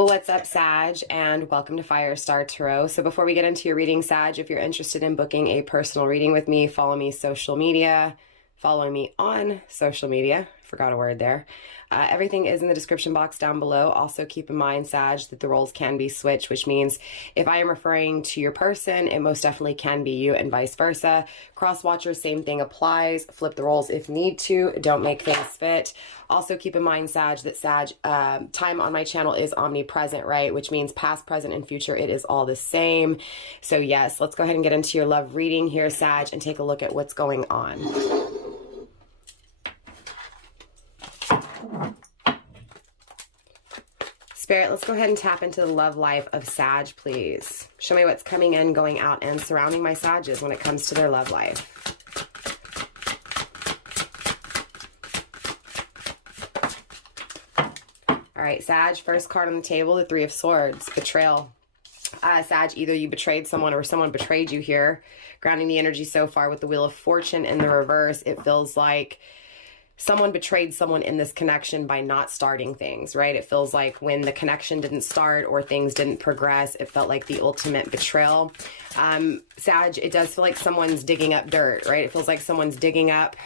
Well, what's up, Sag, and welcome to Firestarpassion. So before we get into your reading, Sag, if you're interested in booking a personal reading with me, follow me following me on social media. Forgot a word there. Everything is in the description box down below. Also keep in mind, Sag, that the roles can be switched, which means if I am referring to your person, it most definitely can be you and vice versa. Cross watchers, same thing applies. Flip the roles if need to. Don't make things fit. Also keep in mind, Sag, that time on my channel is omnipresent, right? Which means past, present, and future, it is all the same. So yes, let's go ahead and get into your love reading here, Sag, and take a look at what's going on. Spirit, let's go ahead and tap into the love life of Sag, please. Show me what's coming in, going out, and surrounding my Sages when it comes to their love life. All right, Sag, first card on the table, the Three of Swords, betrayal. Sag, either you betrayed someone or someone betrayed you here. Grounding the energy so far with the Wheel of Fortune in the reverse, it feels like someone betrayed someone in this connection by not starting things, right? It feels like when the connection didn't start or things didn't progress, it felt like the ultimate betrayal. Sag, it does feel like someone's digging up dirt, right? It feels like someone's digging up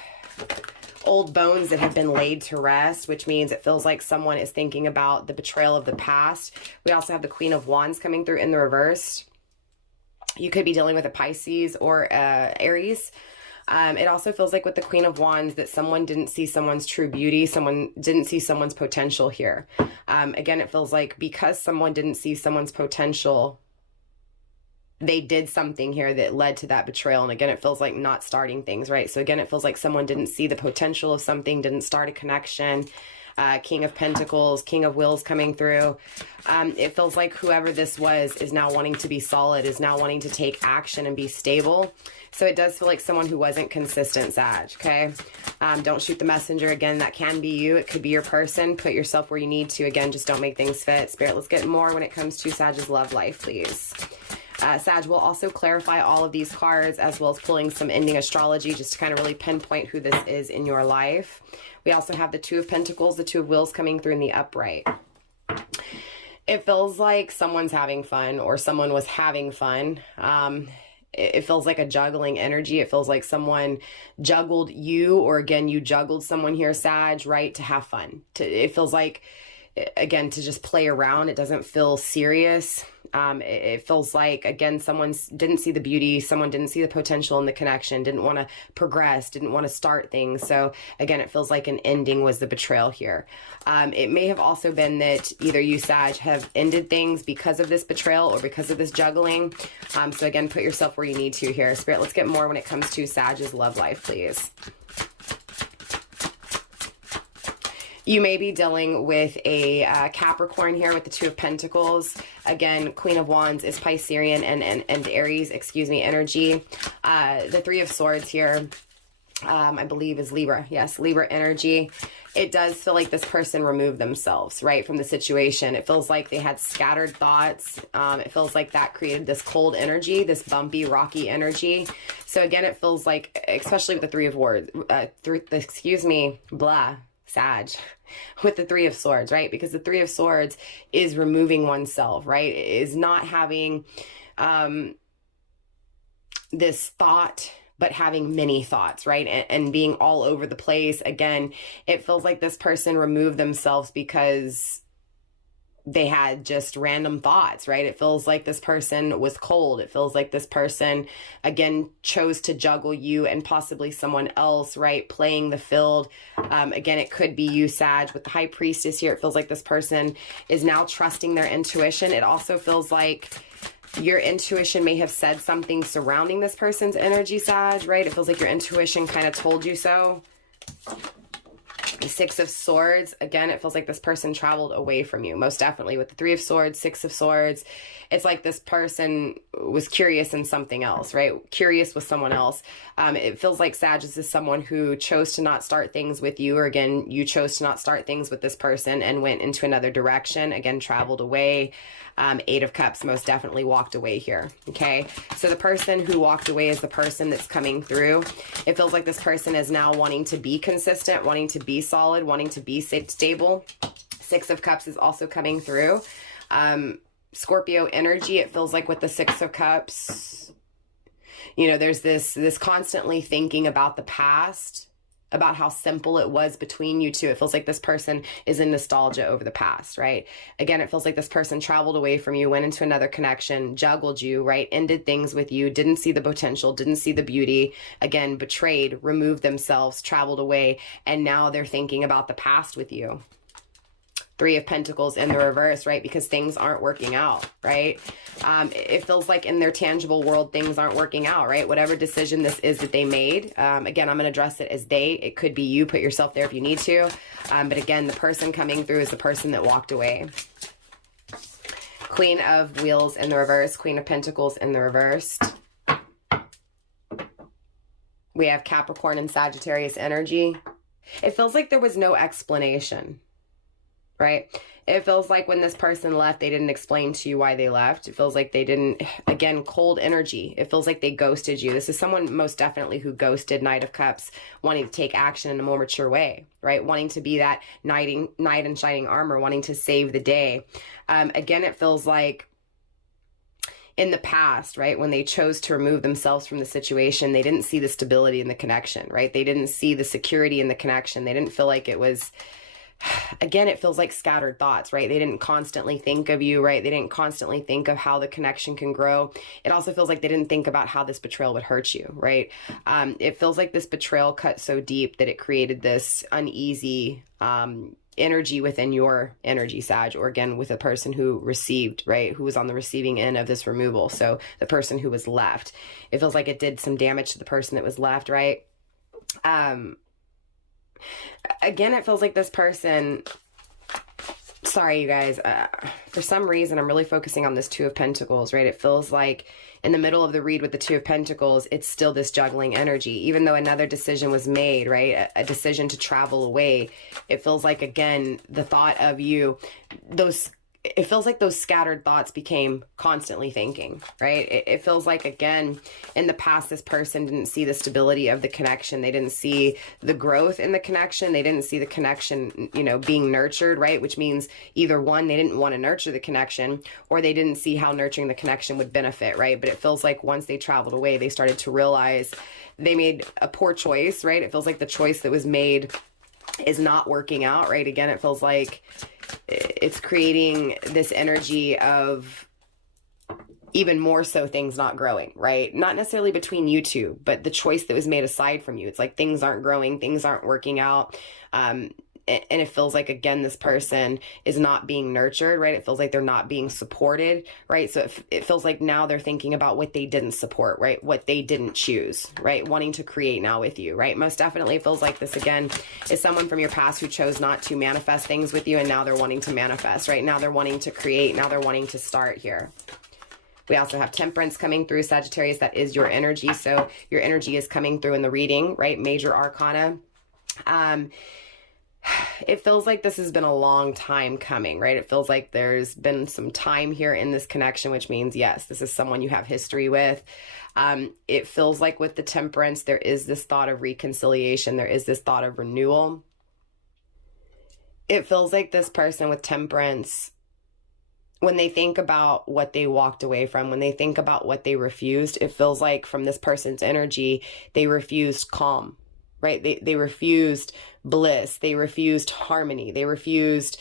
old bones that have been laid to rest, which means it feels like someone is thinking about the betrayal of the past. We also have the Queen of Wands coming through in the reverse. You could be dealing with a Pisces or Aries. It also feels like with the Queen of Wands that someone didn't see someone's true beauty. Someone didn't see someone's potential here. Again, it feels like because someone didn't see someone's potential, they did something here that led to that betrayal. And again, it feels like not starting things, right? So again, it feels like someone didn't see the potential of something, didn't start a connection. King of Pentacles, King of Wheels coming through. It feels like whoever this was is now wanting to be solid, is now wanting to take action and be stable. So it does feel like someone who wasn't consistent, Sag, okay? Don't shoot the messenger. Again, that can be you. It could be your person. Put yourself where you need to. Again, just don't make things fit. Spirit, let's get more when it comes to Sag's love life, please. Sag will also clarify all of these cards as well as pulling some ending astrology just to kind of really pinpoint who this is in your life. We also have the Two of Pentacles, the Two of Wheels coming through in the upright. It feels like someone's having fun or someone was having fun. It feels like a juggling energy. It feels like someone juggled you, or again, you juggled someone here, Sag, right? To have fun. It feels like, again, to just play around. It doesn't feel serious. It feels like, again, someone didn't see the beauty. Someone didn't see the potential in the connection, didn't want to progress, didn't want to start things. So again, it feels like an ending was the betrayal here. It may have also been that either you, Sag, have ended things because of this betrayal or because of this juggling. So again, put yourself where you need to here. Spirit, let's get more when it comes to Sag's love life, please. You may be dealing with a Capricorn here with the Two of Pentacles. Again, Queen of Wands is Piscean and Aries, excuse me, energy. The Three of Swords here, I believe is Libra. Yes, Libra energy. It does feel like this person removed themselves, right, from the situation. It feels like they had scattered thoughts. It feels like that created this cold energy, this bumpy, rocky energy. So again, it feels like, especially with the Three of Swords, Sag, with the Three of Swords, right? Because the Three of Swords is removing oneself, right? It is not having this thought, but having many thoughts, right? And being all over the place. Again, it feels like this person removed themselves because they had just random thoughts, right? It feels like this person was cold. It feels like this person, again, chose to juggle you and possibly someone else, right? Playing the field. Again, it could be you, Sag, with the High Priestess here. It feels like this person is now trusting their intuition. It also feels like your intuition may have said something surrounding this person's energy, Sag, right? It feels like your intuition kind of told you so. The Six of Swords, again, it feels like this person traveled away from you, most definitely. With the Three of Swords, Six of Swords, it's like this person was curious in something else, right? Curious with someone else. It feels like Sag is someone who chose to not start things with you, or again, you chose to not start things with this person and went into another direction, again, traveled away. Eight of Cups most definitely walked away here, okay? So the person who walked away is the person that's coming through. It feels like this person is now wanting to be consistent, wanting to be solid, wanting to be stable. Six of Cups is also coming through. Scorpio energy, it feels like with the Six of Cups, you know, there's this constantly thinking about the past, about how simple it was between you two. It feels like this person is in nostalgia over the past, right? Again, it feels like this person traveled away from you, went into another connection, juggled you, right? Ended things with you, didn't see the potential, didn't see the beauty, again, betrayed, removed themselves, traveled away, and now they're thinking about the past with you. Three of Pentacles in the reverse, right? Because things aren't working out, right? It feels like in their tangible world, things aren't working out, right? Whatever decision this is that they made. Again, I'm going to address it as they. It could be you. Put yourself there if you need to. But again, the person coming through is the person that walked away. Queen of Wheels in the reverse. Queen of Pentacles in the reverse. We have Capricorn and Sagittarius energy. It feels like there was no explanation. Right? It feels like when this person left, they didn't explain to you why they left. It feels like they didn't, again, cold energy. It feels like they ghosted you. This is someone most definitely who ghosted. Knight of Cups, wanting to take action in a more mature way, right? Wanting to be that knight in shining armor, wanting to save the day. Again, it feels like in the past, right, when they chose to remove themselves from the situation, they didn't see the stability in the connection, right? They didn't see the security in the connection. They didn't feel like it was... Again, it feels like scattered thoughts, right? They didn't constantly think of you, right? They didn't constantly think of how the connection can grow. It also feels like they didn't think about how this betrayal would hurt you, right? It feels like this betrayal cut so deep that it created this uneasy energy within your energy, Sag, or again, with a person who received, right? Who was on the receiving end of this removal. So the person who was left, it feels like it did some damage to the person that was left, right? Again, it feels like this person, sorry, you guys, for some reason, I'm really focusing on this Two of Pentacles, right? It feels like in the middle of the read with the Two of Pentacles, it's still this juggling energy, even though another decision was made, right? A decision to travel away. It feels like, again, the thought of you, it feels like those scattered thoughts became constantly thinking, right? It feels like, again, in the past, this person didn't see the stability of the connection. They didn't see the growth in the connection. They didn't see the connection, you know, being nurtured, right? Which means either one, they didn't want to nurture the connection, or they didn't see how nurturing the connection would benefit, right? But it feels like once they traveled away, they started to realize they made a poor choice, right? It feels like the choice that was made is not working out, right? Again, it feels like it's creating this energy of even more so things not growing, right? Not necessarily between you two, but the choice that was made aside from you. It's like things aren't growing, things aren't working out. And it feels like, again, this person is not being nurtured, right? It feels like they're not being supported, right? So it feels like now they're thinking about what they didn't support, right? What they didn't choose, right? Wanting to create now with you, right? Most definitely feels like this, again, is someone from your past who chose not to manifest things with you, and now they're wanting to manifest, right? Now they're wanting to create, now they're wanting to start here. We also have Temperance coming through, Sagittarius. That is your energy. So your energy is coming through in the reading, right? Major Arcana. It feels like this has been a long time coming, right? It feels like there's been some time here in this connection, which means, yes, this is someone you have history with. It feels like with the Temperance, there is this thought of reconciliation. There is this thought of renewal. It feels like this person with Temperance, when they think about what they walked away from, when they think about what they refused, it feels like from this person's energy, they refused calm, right? They refused bliss. They refused harmony. They refused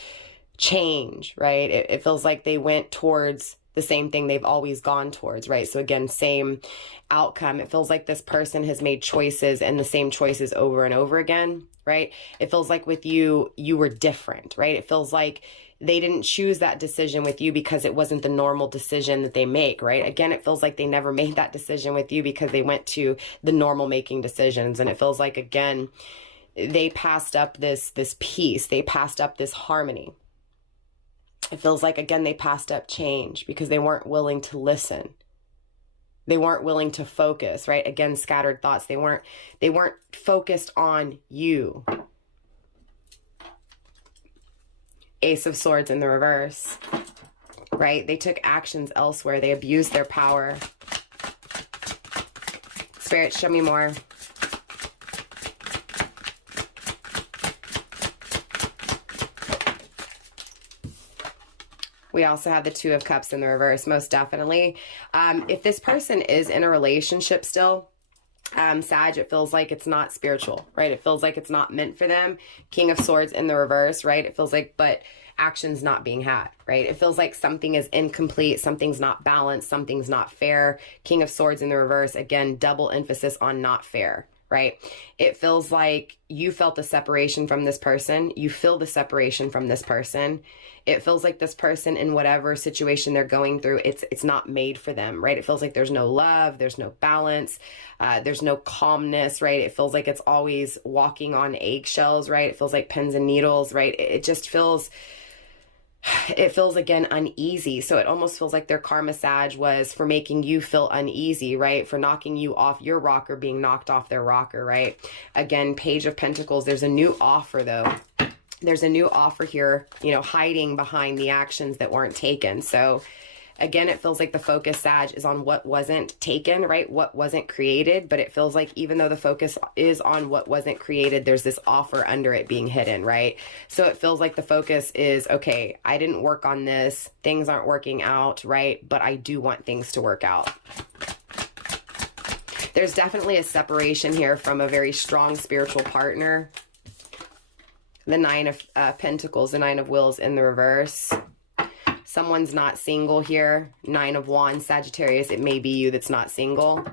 change, right? It feels like they went towards the same thing they've always gone towards, right? So again, same outcome. It feels like this person has made choices and the same choices over and over again, right? It feels like with you, you were different, right? It feels like they didn't choose that decision with you because it wasn't the normal decision that they make, right? Again, it feels like they never made that decision with you because they went to the normal making decisions. And it feels like, again, they passed up this peace. They passed up this harmony. It feels like, again, they passed up change because they weren't willing to listen. They weren't willing to focus, right? Again, scattered thoughts. They weren't focused on you. Ace of Swords in the reverse, right? They took actions elsewhere. They abused their power. Spirit, show me more. We also have the Two of Cups in the reverse, most definitely. If this person is in a relationship still, Sag, it feels like it's not spiritual, right? It feels like it's not meant for them. King of Swords in the reverse, right? It feels like, but action's not being had, right? It feels like something is incomplete, something's not balanced, something's not fair. King of Swords in the reverse, again, double emphasis on not fair, right? It feels like you felt the separation from this person. You feel the separation from this person. It feels like this person, in whatever situation they're going through, it's not made for them, right? It feels like there's no love, there's no balance, there's no calmness, right? It feels like it's always walking on eggshells, right? It feels like pins and needles, right? It just feels, it feels, again, uneasy. So it almost feels like their karma, Sag, was for making you feel uneasy, right? For knocking you off your rocker, being knocked off their rocker, right? Again, Page of Pentacles. There's a new offer, though. There's a new offer here, you know, hiding behind the actions that weren't taken. So again, it feels like the focus, Sag, is on what wasn't taken, right? What wasn't created. But it feels like even though the focus is on what wasn't created, there's this offer under it being hidden, right? So it feels like the focus is, okay, I didn't work on this. Things aren't working out, right? But I do want things to work out. There's definitely a separation here from a very strong spiritual partner. The Nine of Pentacles, the Nine of Wills in the reverse. Someone's not single here. Nine of Wands, Sagittarius. It may be you that's not single.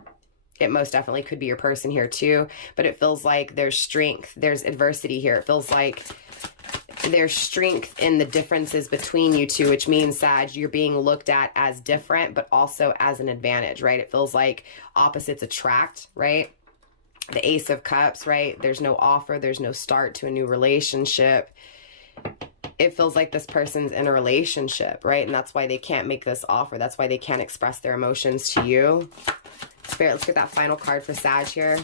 It most definitely could be your person here too. But it feels like there's strength. There's adversity here. It feels like there's strength in the differences between you two, which means, Sag, you're being looked at as different, but also as an advantage, right? It feels like opposites attract, right? The Ace of Cups, right? There's no offer. There's no start to a new relationship. It feels like this person's in a relationship, right? And that's why they can't make this offer. That's why they can't express their emotions to you. Spirit, let's get that final card for Sag here.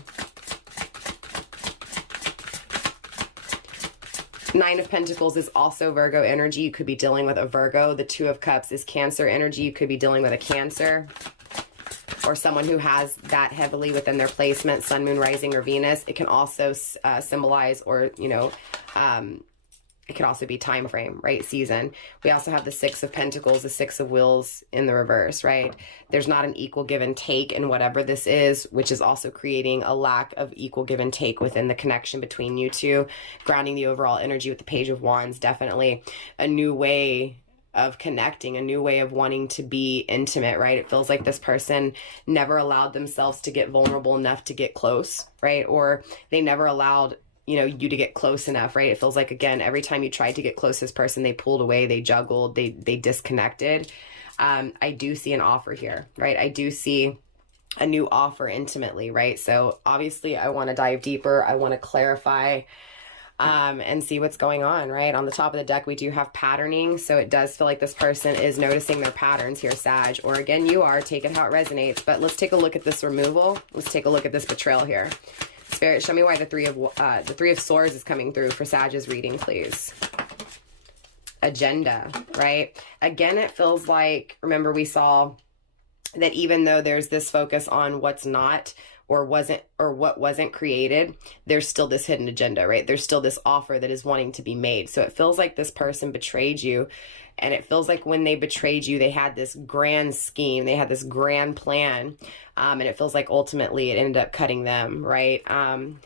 Nine of Pentacles is also Virgo energy. You could be dealing with a Virgo. The Two of Cups is Cancer energy. You could be dealing with a Cancer, or someone who has that heavily within their placement, Sun, Moon, Rising, or Venus. It can also symbolize, or, you know, it could also be time frame, right? Season. We also have the Six of Pentacles, the Six of Wills in the reverse, right? There's not an equal give and take in whatever this is, which is also creating a lack of equal give and take within the connection between you two. Grounding the overall energy with the Page of Wands, definitely a new way of connecting, a new way of wanting to be intimate, right? It feels like this person never allowed themselves to get vulnerable enough to get close, right? Or they never allowed, you know, you to get close enough, right? It feels like, again, every time you tried to get close to this person, they pulled away, they juggled, they disconnected. I do see an offer here, right? I do see a new offer intimately, right? So obviously I want to dive deeper. I want to clarify and see what's going on, right? On the top of the deck, we do have patterning. So it does feel like this person is noticing their patterns here, Sag. Or again, you are. Take it how it resonates. But let's take a look at this removal. Let's take a look at this betrayal here. Spirit, show me why the Three of Swords is coming through for Sag's reading, please. Agenda, right? Again, it feels like, remember we saw that even though there's this focus on what's not, or what wasn't created, there's still this hidden agenda, right? There's still this offer that is wanting to be made. So it feels like this person betrayed you, and it feels like when they betrayed you, they had this grand scheme, they had this grand plan, and it feels like ultimately it ended up cutting them, right?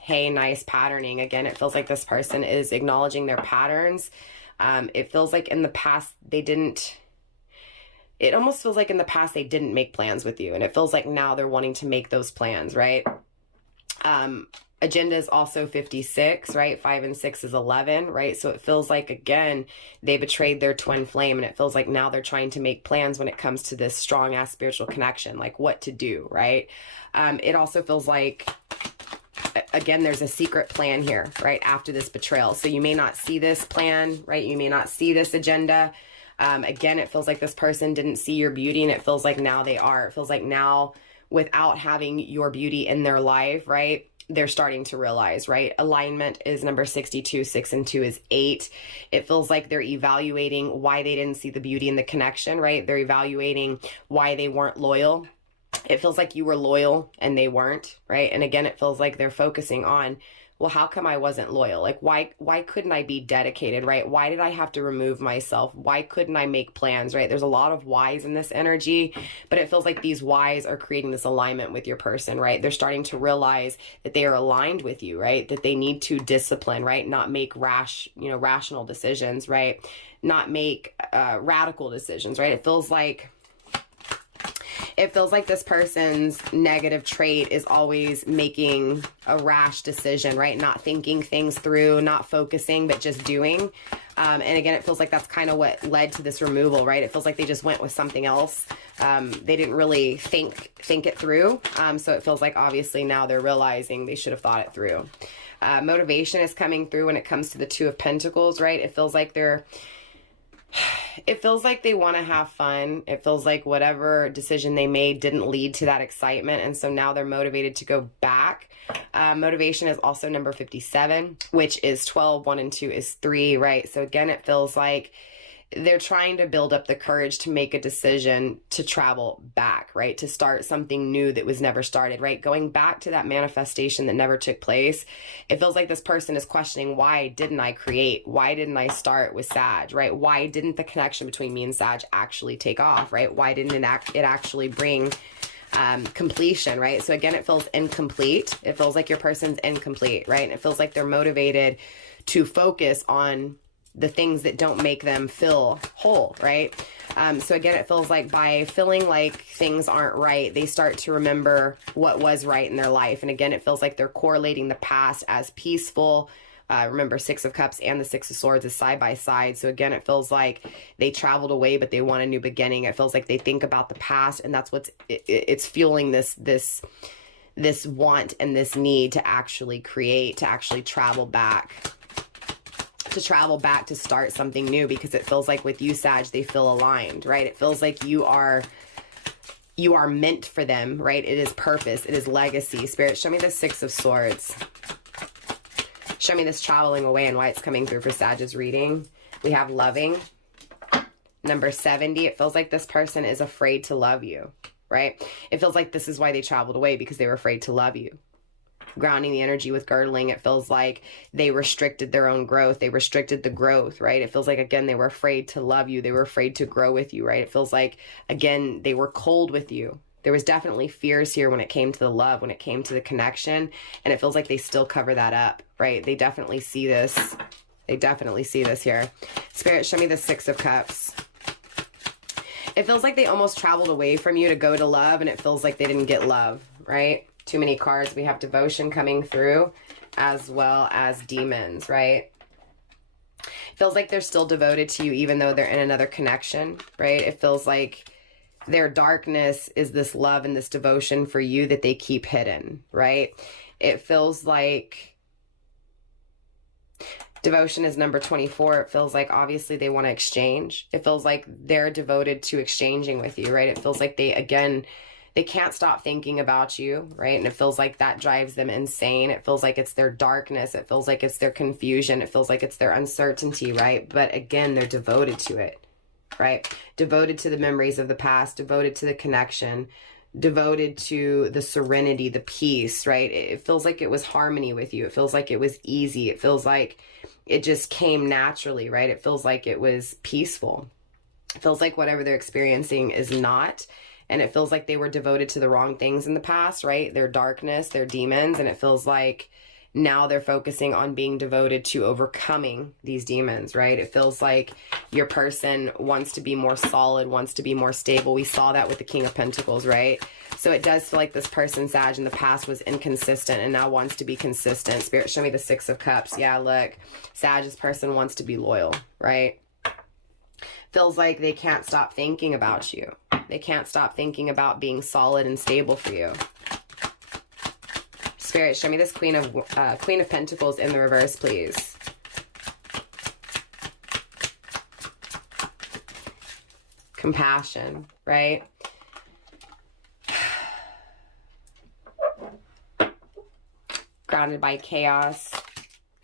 Hey, nice patterning. Again, it feels like this person is acknowledging their patterns. It feels like in the past they didn't, it almost feels like in the past they didn't make plans with you, and it feels like now they're wanting to make those plans, right? Agenda is also 56, right? 5 and 6 is 11, right? So it feels like, again, they betrayed their twin flame, and it feels like now they're trying to make plans when it comes to this strong ass spiritual connection, like what to do, right? It also feels like, again, there's a secret plan here, right? After this betrayal. So you may not see this plan, right? You may not see this agenda. Again, it feels like this person didn't see your beauty, and it feels like now they are. It feels like now, without having your beauty in their life, right, they're starting to realize, right? Alignment is number 62, 6 and 2 is 8. It feels like they're evaluating why they didn't see the beauty in the connection, right? They're evaluating why they weren't loyal. It feels like you were loyal and they weren't, right? And again, it feels like they're focusing on well, how come I wasn't loyal? Like, why couldn't I be dedicated, right? Why did I have to remove myself? Why couldn't I make plans, right? There's a lot of whys in this energy, but it feels like these whys are creating this alignment with your person, right? They're starting to realize that they are aligned with you, right? That they need to discipline, right? Not make rational decisions, right? Not make radical decisions, right? It feels like this person's negative trait is always making a rash decision, right? Not thinking things through, not focusing, but just doing. And again, it feels like that's kind of what led to this removal, right? It feels like they just went with something else. They didn't really think it through. So it feels like obviously now they're realizing they should have thought it through. Motivation is coming through when it comes to the Two of Pentacles, right? It feels like they want to have fun. It feels like whatever decision they made didn't lead to that excitement. And so now they're motivated to go back. Motivation is also number 57, which is 12. 1 and 2 is 3, right? So again, it feels like they're trying to build up the courage to make a decision to travel back, right? To start something new that was never started, right? Going back to that manifestation that never took place. It feels like this person is questioning, why didn't I create? Why didn't I start with Sag, right? Why didn't the connection between me and Sag actually take off, right? Why didn't it actually bring completion, right? So again, it feels incomplete. It feels like your person's incomplete, right? And it feels like they're motivated to focus on the things that don't make them feel whole, right? So again, it feels like by feeling like things aren't right, they start to remember what was right in their life. And again, it feels like they're correlating the past as peaceful. Remember, 6 of Cups and the 6 of Swords is side by side. So again, it feels like they traveled away, but they want a new beginning. It feels like they think about the past, and that's what's it's fueling this want and this need to actually create, to actually travel back. To start something new, because it feels like with you, Sag, they feel aligned, right? It feels like you are meant for them, right? It is purpose. It is legacy. Spirit, show me the 6 of Swords. Show me this traveling away and why it's coming through for Sag's reading. We have loving. Number 70, it feels like this person is afraid to love you, right? It feels like this is why they traveled away, because they were afraid to love you. Grounding the energy with girdling, it feels like they restricted their own growth. They restricted the growth, right? It feels like, again, they were afraid to love you. They were afraid to grow with you, right? It feels like, again, they were cold with you. There was definitely fears here when it came to the love, when it came to the connection, and it feels like they still cover that up, right? They definitely see this. They definitely see this here. Spirit, show me the 6 of Cups. It feels like they almost traveled away from you to go to love, and it feels like they didn't get love, right? Too many cards. We have devotion coming through, as well as demons, right? It feels like they're still devoted to you even though they're in another connection, right? It feels like their darkness is this love and this devotion for you that they keep hidden, right? It feels like devotion is number 24. It feels like obviously they want to exchange. It feels like they're devoted to exchanging with you, right? It feels like they can't stop thinking about you, right? And it feels like that drives them insane. It feels like it's their darkness. It feels like it's their confusion. It feels like it's their uncertainty, right? But again, they're devoted to it, right? Devoted to the memories of the past, devoted to the connection, devoted to the serenity, the peace, right? It feels like it was harmony with you. It feels like it was easy. It feels like it just came naturally, right? It feels like it was peaceful. It feels like whatever they're experiencing is not. And it feels like they were devoted to the wrong things in the past, right? Their darkness, their demons. And it feels like now they're focusing on being devoted to overcoming these demons, right? It feels like your person wants to be more solid, wants to be more stable. We saw that with the King of Pentacles, right? So it does feel like this person, Sag, in the past was inconsistent and now wants to be consistent. Spirit, show me the 6 of Cups. Yeah, look, Sag's person wants to be loyal, right? Feels like they can't stop thinking about you. They can't stop thinking about being solid and stable for you. Spirit, show me this Queen of Pentacles in the reverse, please. Compassion, right? Grounded by chaos,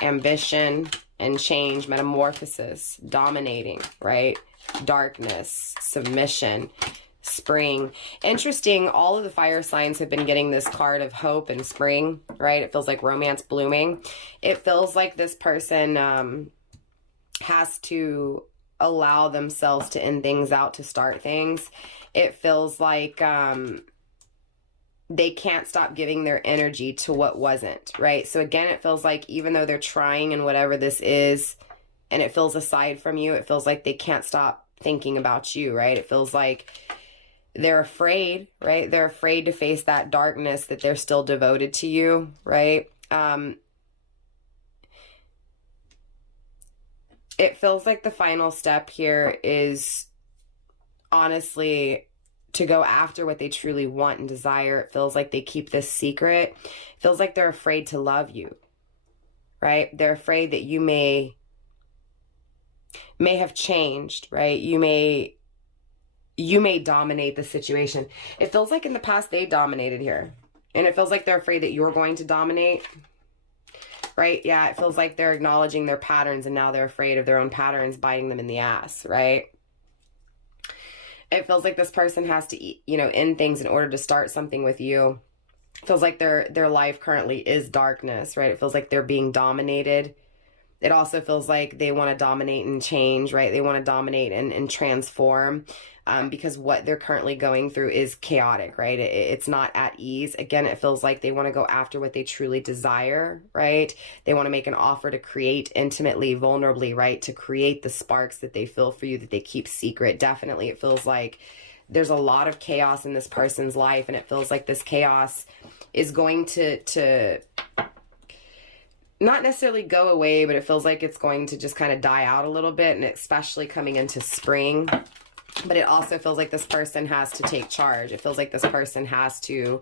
ambition, and change, metamorphosis, dominating, right? Darkness, submission, spring. Interesting, all of the fire signs have been getting this card of hope and spring, right? It feels like romance blooming. It feels like this person has to allow themselves to end things out, to start things. It feels like they can't stop giving their energy to what wasn't, right? So again, it feels like even though they're trying in whatever this is, and it feels aside from you, it feels like they can't stop thinking about you, right? It feels like they're afraid, right? They're afraid to face that darkness, that they're still devoted to you, right? It feels like the final step here is honestly to go after what they truly want and desire. It feels like they keep this secret. It feels like they're afraid to love you, right? They're afraid that you may have changed, right? You may dominate the situation. It feels like in the past they dominated here. And it feels like they're afraid that you're going to dominate, right? Yeah, it feels like they're acknowledging their patterns and now they're afraid of their own patterns biting them in the ass, right? It feels like this person has to, end things in order to start something with you. It feels like their life currently is darkness, right? It feels like they're being dominated. It also feels like they want to dominate and change, right? They want to dominate and transform because what they're currently going through is chaotic, right? It's not at ease. Again, it feels like they want to go after what they truly desire, right? They want to make an offer to create intimately, vulnerably, right? To create the sparks that they feel for you, that they keep secret. Definitely, it feels like there's a lot of chaos in this person's life, and it feels like this chaos is going to not necessarily go away, but it feels like it's going to just kind of die out a little bit, and especially coming into spring. But it also feels like this person has to take charge. It feels like this person has to,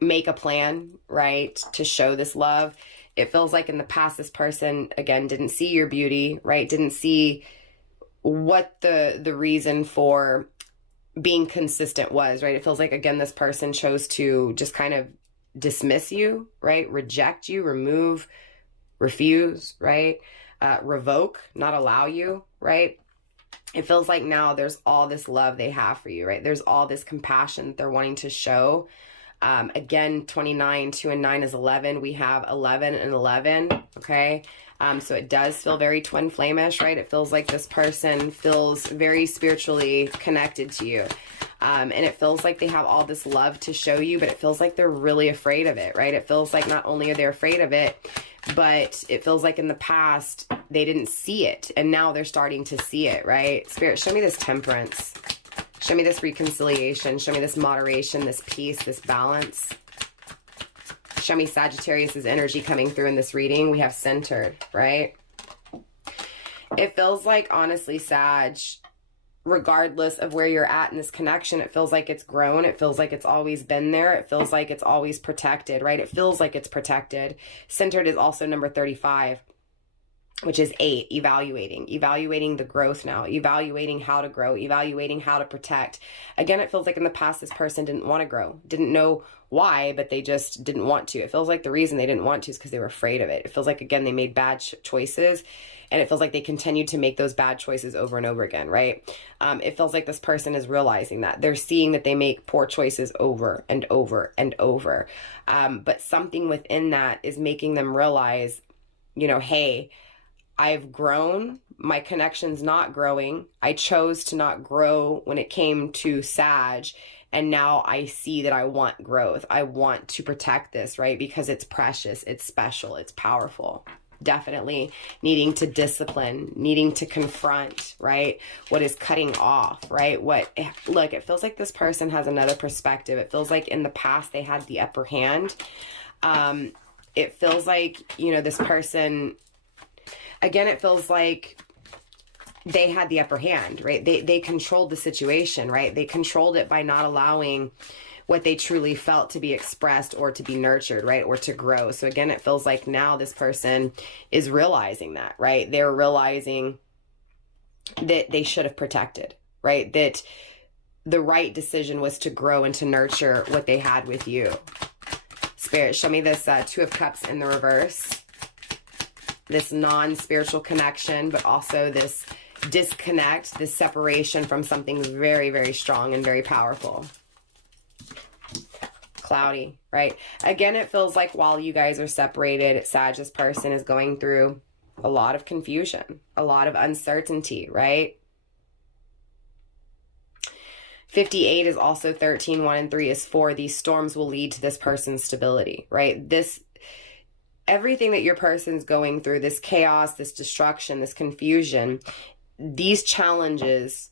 make a plan, right, to show this love. It feels like in the past, this person, again, didn't see your beauty, right, didn't see what the reason for being consistent was, right? It feels like, again, this person chose to just kind of dismiss you, right? Reject you, remove, refuse, right? Revoke, not allow you, right? It feels like now there's all this love they have for you, right? There's all this compassion that they're wanting to show. Again, 29, 2 and 9 is 11. We have 11 and 11, okay? So it does feel very twin flamish, right? It feels like this person feels very spiritually connected to you. And it feels like they have all this love to show you, but it feels like they're really afraid of it, right? It feels like not only are they afraid of it, but it feels like in the past they didn't see it, and now they're starting to see it, right? Spirit, show me this temperance. Show me this reconciliation. Show me this moderation, this peace, this balance. Show me Sagittarius's energy coming through in this reading. We have centered, right? It feels like, honestly, Sag, regardless of where you're at in this connection, it feels like it's grown. It feels like it's always been there. It feels like it's always protected, right? It feels like it's protected. Centered is also number 35, which is 8, evaluating the growth now, evaluating how to grow, evaluating how to protect. Again, it feels like in the past, this person didn't want to grow, didn't know why, but they just didn't want to. It feels like the reason they didn't want to is because they were afraid of it. It feels like, again, they made bad choices, and it feels like they continued to make those bad choices over and over again, right? It feels like this person is realizing that. They're seeing that they make poor choices over and over and over. But something within that is making them realize, hey, I've grown. My connection's not growing. I chose to not grow when it came to Sag. And now I see that I want growth. I want to protect this, right? Because it's precious, it's special, it's powerful. Definitely needing to discipline, needing to confront, right? What is cutting off, right? Look, it feels like this person has another perspective. It feels like in the past they had the upper hand. It feels like, this person, again, it feels like they had the upper hand, right? They controlled the situation, right? They controlled it by not allowing what they truly felt to be expressed or to be nurtured, right? Or to grow. So again, it feels like now this person is realizing that, right? They're realizing that they should have protected, right? That the right decision was to grow and to nurture what they had with you. Spirit, show me this 2 of Cups in the reverse. This non-spiritual connection, but also this disconnect, this separation from something very, very strong and very powerful. Cloudy, right? Again, it feels like while you guys are separated, Sag, this person is going through a lot of confusion, a lot of uncertainty, right? 58 is also 13, 1 and 3 is 4. These storms will lead to this person's stability, right? Everything that your person's going through, this chaos, this destruction, this confusion, these challenges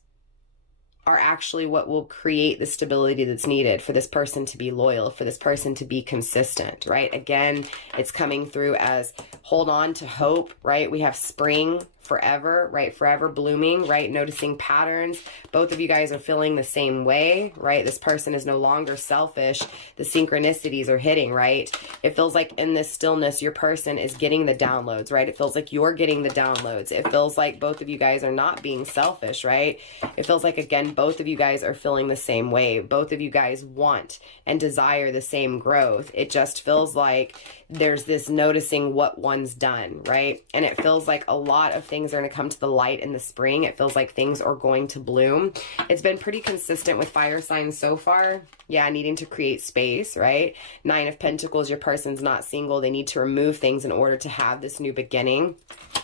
are actually what will create the stability that's needed for this person to be loyal, for this person to be consistent, right? Again, it's coming through as hold on to hope, right? We have spring, forever, right? Forever blooming, right? Noticing patterns. Both of you guys are feeling the same way, right? This person is no longer selfish. The synchronicities are hitting, right? It feels like in this stillness, your person is getting the downloads, right? It feels like you're getting the downloads. It feels like both of you guys are not being selfish, right? It feels like, again, both of you guys are feeling the same way. Both of you guys want and desire the same growth. It just feels like there's this noticing what one's done, right? And it feels like a lot of things are going to come to the light in the spring. It feels like things are going to bloom. It's been pretty consistent with fire signs so far. Yeah, needing to create space, right? 9 of Pentacles, your person's not single. They need to remove things in order to have this new beginning.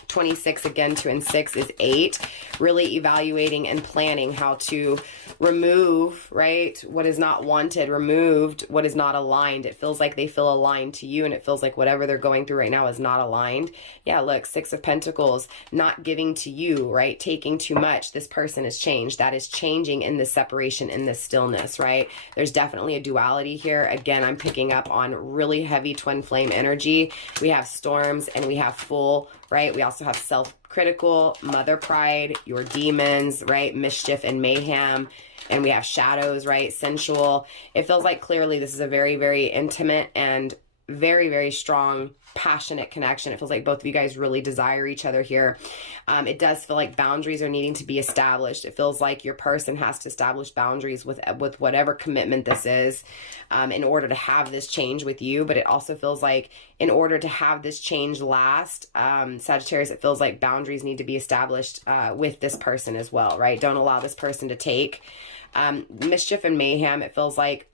26, again, 2 and 6 is 8. Really evaluating and planning how to remove, right, what is not wanted, removed what is not aligned. It feels like they feel aligned to you, and it feels like whatever they're going through right now is not aligned. Yeah, look, 6 of Pentacles, not giving to you, right, taking too much. This person is changed. That is changing in this separation, in this stillness, right? There's definitely a duality here. Again, I'm picking up on really heavy twin flame energy. We have storms and we have full, right? We also have self-critical, mother pride, your demons, right? Mischief and mayhem. And we have shadows, right? Sensual. It feels like clearly this is a very, very intimate and very, very strong, passionate connection. It feels like both of you guys really desire each other here. It does feel like boundaries are needing to be established. It feels like your person has to establish boundaries with whatever commitment this is in order to have this change with you. But it also feels like in order to have this change last, Sagittarius, it feels like boundaries need to be established with this person as well, right? Don't allow this person to take. Mischief and mayhem, it feels like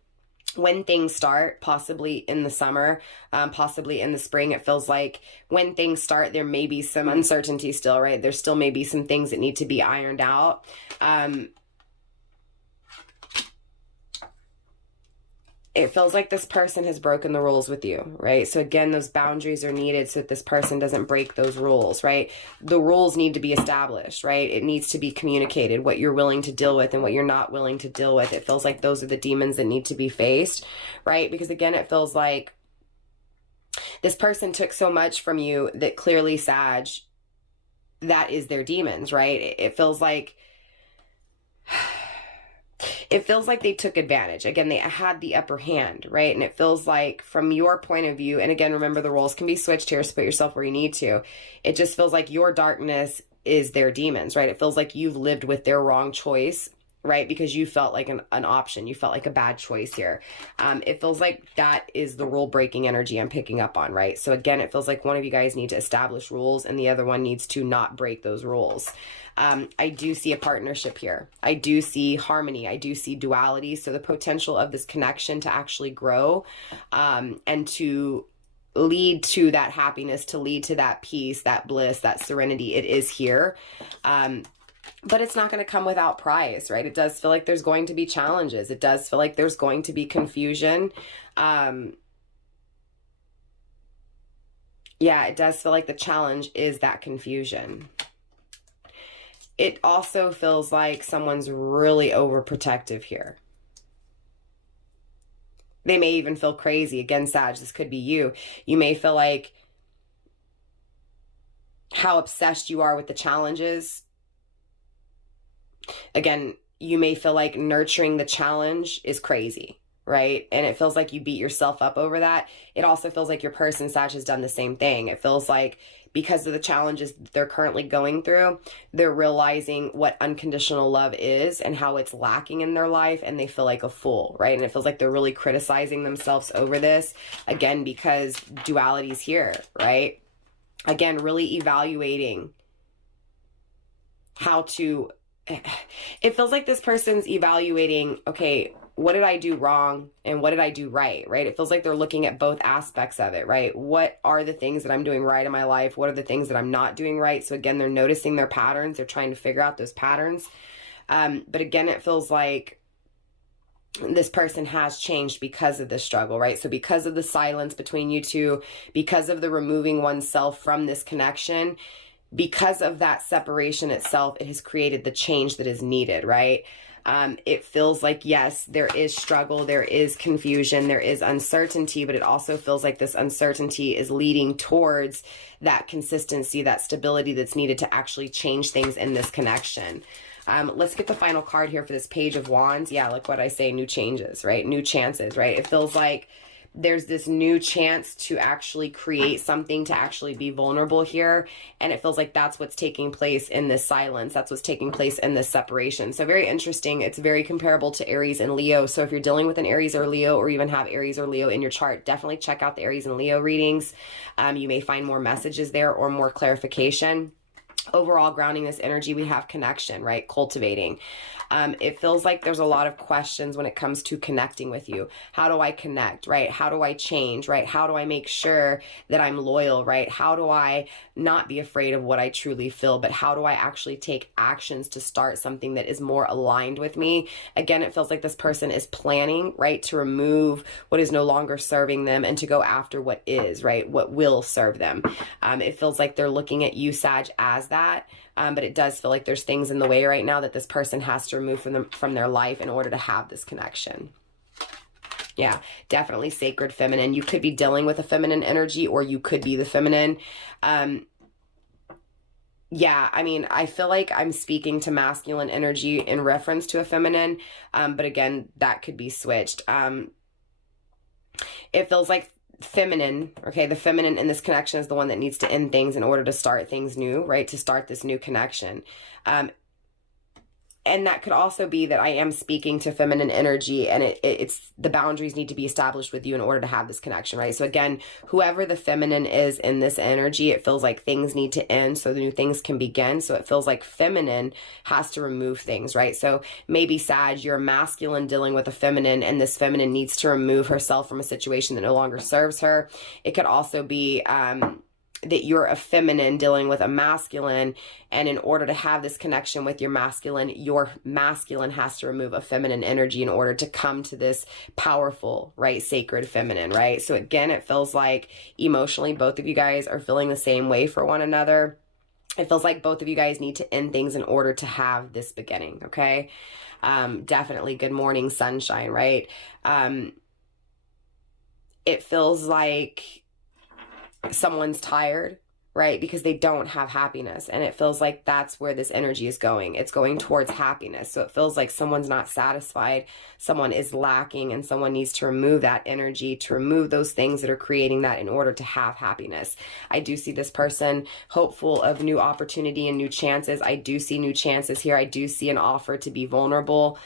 when things start, possibly in the summer, possibly in the spring, it feels like when things start, there may be some uncertainty still, right? There still may be some things that need to be ironed out. It feels like this person has broken the rules with you, right? So again, those boundaries are needed so that this person doesn't break those rules, right? The rules need to be established, right? It needs to be communicated, what you're willing to deal with and what you're not willing to deal with. It feels like those are the demons that need to be faced, right? Because again, it feels like this person took so much from you that clearly, Sag, that is their demons, right? It feels like they took advantage. Again, they had the upper hand, right? And it feels like from your point of view, and again, remember the roles can be switched here, so put yourself where you need to. It just feels like your darkness is their demons, right? It feels like you've lived with their wrong choice, right? Because you felt like an option. You felt like a bad choice here. It feels like that is the rule breaking energy I'm picking up on, right? So again, it feels like one of you guys need to establish rules and the other one needs to not break those rules. I do see a partnership here. I do see harmony. I do see duality. So the potential of this connection to actually grow and to lead to that happiness, to lead to that peace, that bliss, that serenity, it is here. But it's not going to come without price, right? It does feel like there's going to be challenges. It does feel like there's going to be confusion. Yeah, it does feel like the challenge is that confusion. It also feels like someone's really overprotective here. They may even feel crazy. Again, Sag, this could be you. You may feel like how obsessed you are with the challenges. Again, you may feel like nurturing the challenge is crazy, right? And it feels like you beat yourself up over that. It also feels like your person, Sag, has done the same thing. It feels like because of the challenges they're currently going through, they're realizing what unconditional love is and how it's lacking in their life, and they feel like a fool, right? And it feels like they're really criticizing themselves over this, again, because duality's here, right? Again, really evaluating how to, it feels like this person's evaluating, okay, what did I do wrong and what did I do right, right? It feels like they're looking at both aspects of it, right? What are the things that I'm doing right in my life? What are the things that I'm not doing right? So again, they're noticing their patterns. They're trying to figure out those patterns. But again, it feels like this person has changed because of this struggle, right? So because of the silence between you two, because of the removing oneself from this connection, because of that separation itself, it has created the change that is needed, right? It feels like, yes, there is struggle, there is confusion, there is uncertainty, but it also feels like this uncertainty is leading towards that consistency, that stability that's needed to actually change things in this connection. Let's get the final card here for this Page of Wands. Yeah, like what I say, new changes, right? New chances, right? It feels like there's this new chance to actually create something, to actually be vulnerable here. And it feels like that's what's taking place in this silence. That's what's taking place in this separation. So very interesting. It's very comparable to Aries and Leo. So if you're dealing with an Aries or Leo, or even have Aries or Leo in your chart, definitely check out the Aries and Leo readings. You may find more messages there or more clarification. Overall, grounding this energy, we have connection, right? Cultivating. It feels like there's a lot of questions when it comes to connecting with you. How do I connect, right? How do I change, right? How do I make sure that I'm loyal, right? How do I not be afraid of what I truly feel, but how do I actually take actions to start something that is more aligned with me? Again, it feels like this person is planning, right, to remove what is no longer serving them and to go after what is, right? What will serve them. It feels like they're looking at you, Sag, as that. But it does feel like there's things in the way right now that this person has to remove from their life in order to have this connection. Yeah, definitely sacred feminine. You could be dealing with a feminine energy, or you could be the feminine. Yeah, I mean, I feel like I'm speaking to masculine energy in reference to a feminine. But again, that could be switched. It feels like feminine, okay, the feminine in this connection is the one that needs to end things in order to start things new, right? To start this new connection. And that could also be that I am speaking to feminine energy, and it's the boundaries need to be established with you in order to have this connection, right? So again, whoever the feminine is in this energy, it feels like things need to end so the new things can begin. So it feels like feminine has to remove things, right? So maybe, Sag, you're masculine dealing with a feminine, and this feminine needs to remove herself from a situation that no longer serves her. It could also be that you're a feminine dealing with a masculine, and in order to have this connection with your masculine has to remove a feminine energy in order to come to this powerful, right, sacred feminine, right? So again, it feels like emotionally both of you guys are feeling the same way for one another. It feels like both of you guys need to end things in order to have this beginning, okay? Definitely good morning sunshine, right? It feels like someone's tired, right? Because they don't have happiness. And it feels like that's where this energy is going. It's going towards happiness. So it feels like someone's not satisfied. Someone is lacking, and someone needs to remove that energy, to remove those things that are creating that in order to have happiness. I do see this person hopeful of new opportunity and new chances. I do see new chances here. I do see an offer to be vulnerable.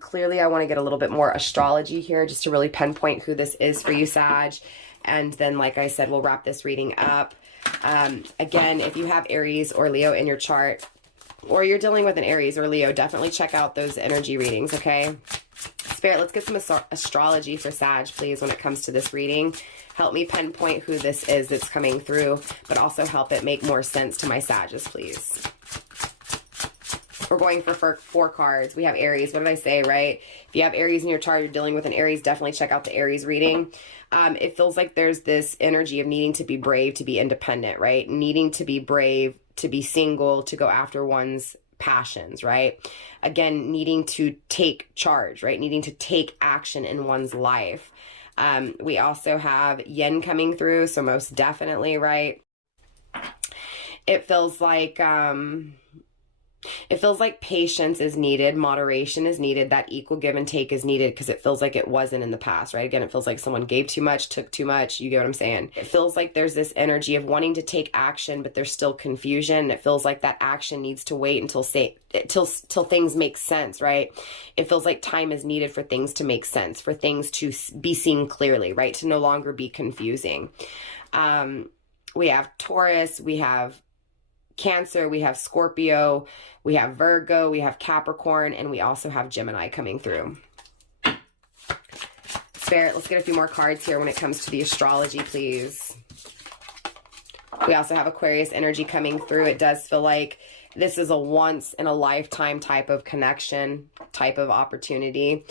Clearly, I want to get a little bit more astrology here just to really pinpoint who this is for you, Sag. And then, like I said, we'll wrap this reading up. Again, if you have Aries or Leo in your chart, or you're dealing with an Aries or Leo, definitely check out those energy readings, okay? Spirit, let's get some astrology for Sag, please, when it comes to this reading. Help me pinpoint who this is that's coming through, but also help it make more sense to my Sages, please. We're going for 4 cards. We have Aries. What did I say, right? If you have Aries in your chart, you're dealing with an Aries, definitely check out the Aries reading. It feels like there's this energy of needing to be brave, to be independent, right? Needing to be brave, to be single, to go after one's passions, right? Again, needing to take charge, right? Needing to take action in one's life. We also have Yin coming through, so most definitely, right? It feels like patience is needed, moderation is needed, that equal give and take is needed, because it feels like it wasn't in the past, right? Again, it feels like someone gave too much, took too much, you get what I'm saying? It feels like there's this energy of wanting to take action, but there's still confusion. It feels like that action needs to wait until things make sense, right? It feels like time is needed for things to make sense, for things to be seen clearly, right? To no longer be confusing. We have Taurus, we have Cancer, we have Scorpio, we have Virgo, we have Capricorn, and we also have Gemini coming through. Spirit, let's get a few more cards here when it comes to the astrology, please. We also have Aquarius energy coming through. It does feel like this is a once in a lifetime type of connection, type of opportunity.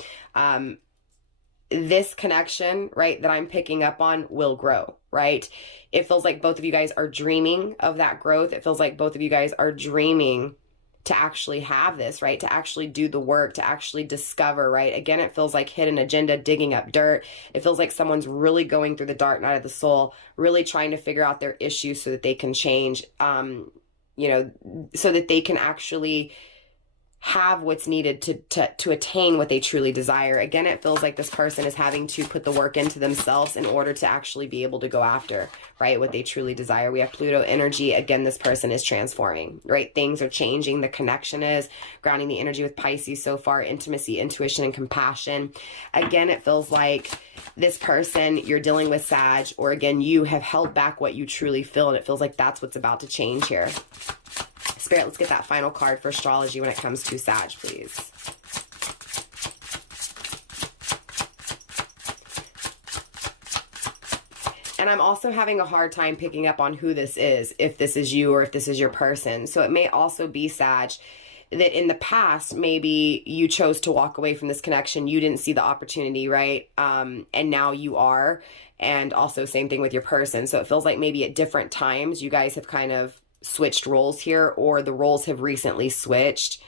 This connection, right, that I'm picking up on will grow, right? It feels like both of you guys are dreaming of that growth. It feels like both of you guys are dreaming to actually have this, right? To actually do the work, to actually discover, right? Again, it feels like hidden agenda, digging up dirt. It feels like someone's really going through the dark night of the soul, really trying to figure out their issues so that they can change, you know, so that they can actually have what's needed to attain what they truly desire. Again, it feels like this person is having to put the work into themselves in order to actually be able to go after, right, what they truly desire. We have Pluto energy. Again, this person is transforming, right? Things are changing. The connection is grounding the energy with Pisces so far, intimacy, intuition, and compassion. Again, it feels like this person, you're dealing with Sag, or again, you have held back what you truly feel, and it feels like that's what's about to change here. Spirit, let's get that final card for astrology when it comes to Sag, please. And I'm also having a hard time picking up on who this is, if this is you or if this is your person. So it may also be Sag that in the past, maybe you chose to walk away from this connection. You didn't see the opportunity, right? And now you are. And also same thing with your person. So it feels like maybe at different times you guys have kind of switched roles here, or the roles have recently switched.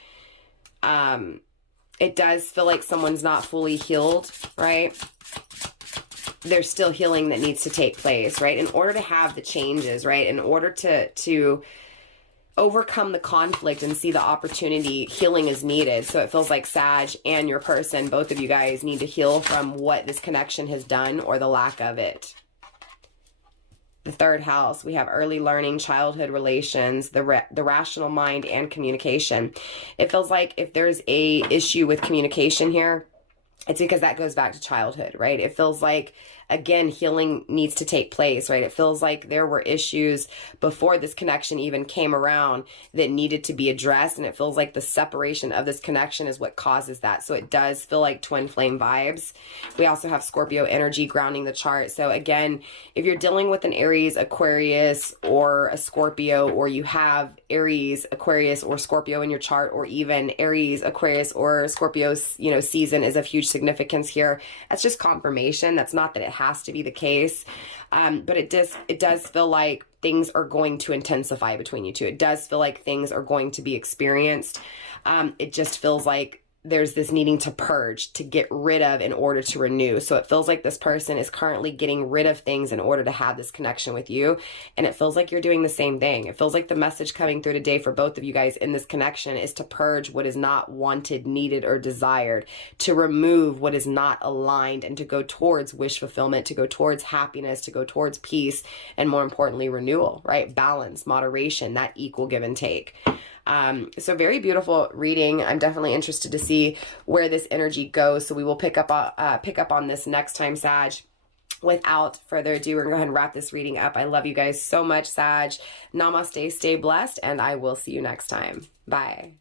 It does feel like someone's not fully healed, right? There's still healing that needs to take place, right? In order to have the changes, right? In order to overcome the conflict and see the opportunity, healing is needed. So it feels like Sag and your person, both of you guys need to heal from what this connection has done or the lack of it. The third house, we have early learning, childhood relations, the rational mind, and communication. It feels like if there's a issue with communication here, it's because that goes back to childhood, right? It feels like, again, healing needs to take place, right? It feels like there were issues before this connection even came around that needed to be addressed. And it feels like the separation of this connection is what causes that. So it does feel like twin flame vibes. We also have Scorpio energy grounding the chart. So again, if you're dealing with an Aries, Aquarius, or a Scorpio, or you have Aries, Aquarius, or Scorpio in your chart, or even Aries, Aquarius, or Scorpio, you know, season is of huge significance here. That's just confirmation. That's not that it has to be the case, but it does feel like things are going to intensify between you two. It does feel like things are going to be experienced. It just feels like there's this needing to purge, to get rid of in order to renew. So it feels like this person is currently getting rid of things in order to have this connection with you. And it feels like you're doing the same thing. It feels like the message coming through today for both of you guys in this connection is to purge what is not wanted, needed, or desired, to remove what is not aligned, and to go towards wish fulfillment, to go towards happiness, to go towards peace, and more importantly, renewal, right? Balance, moderation, that equal give and take. So very beautiful reading. I'm definitely interested to see where this energy goes. So we will pick up on this next time, Sag. Without further ado, we're going to go ahead and wrap this reading up. I love you guys so much, Sag. Namaste, stay blessed, and I will see you next time. Bye.